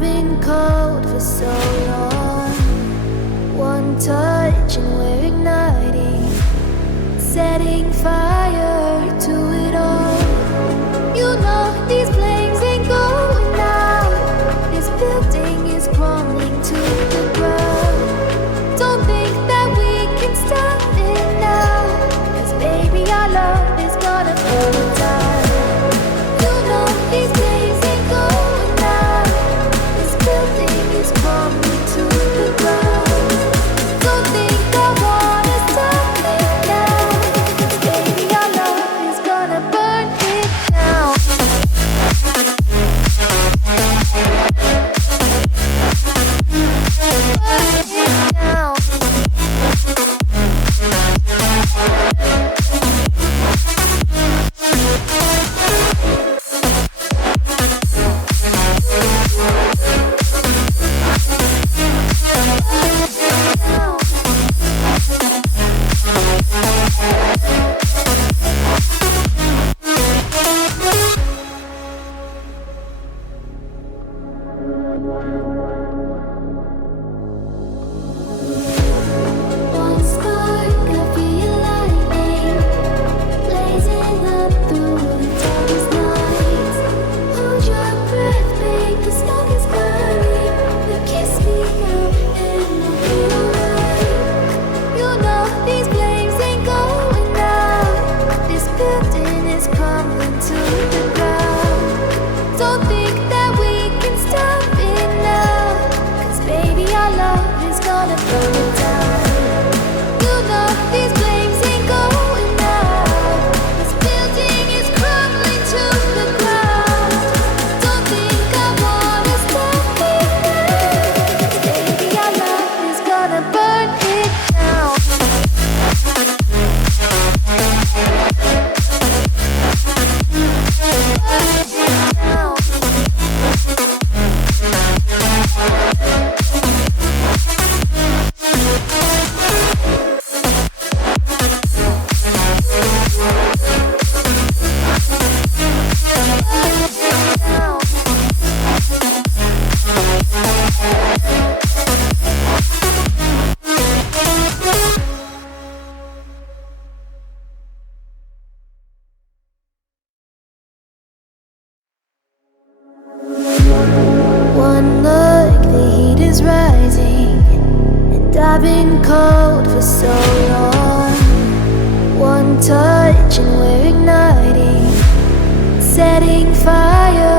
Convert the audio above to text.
I've been cold for so long. One touch and we're igniting, setting fire to it all. You know these flames ain't going out. This building is crumbling to the ground. Don't think that we can stop it now, 'cause baby our love is gonna burn it down. You know these flames ain't going out. This building is crumbling to the ground. Don't think I wanna stop it now, 'cause baby our love is gonna burn it down. One spark of your lightning, blazing up through the darkest nights. Hold your breath, make the smoke is burning. You kiss me now and I'll be alright. You know these flames ain't going out. This building is crumbling to the ground. Don't think that we can stop it now, 'cause baby our love is gonna burn it down. You know these flames ain't going out. This building is crumbling to the ground. Don't think I wanna stop it now, 'cause baby our love is gonna burn it down. One look, the heat is rising, and I've been cold for so long. One touch and we're igniting, setting fire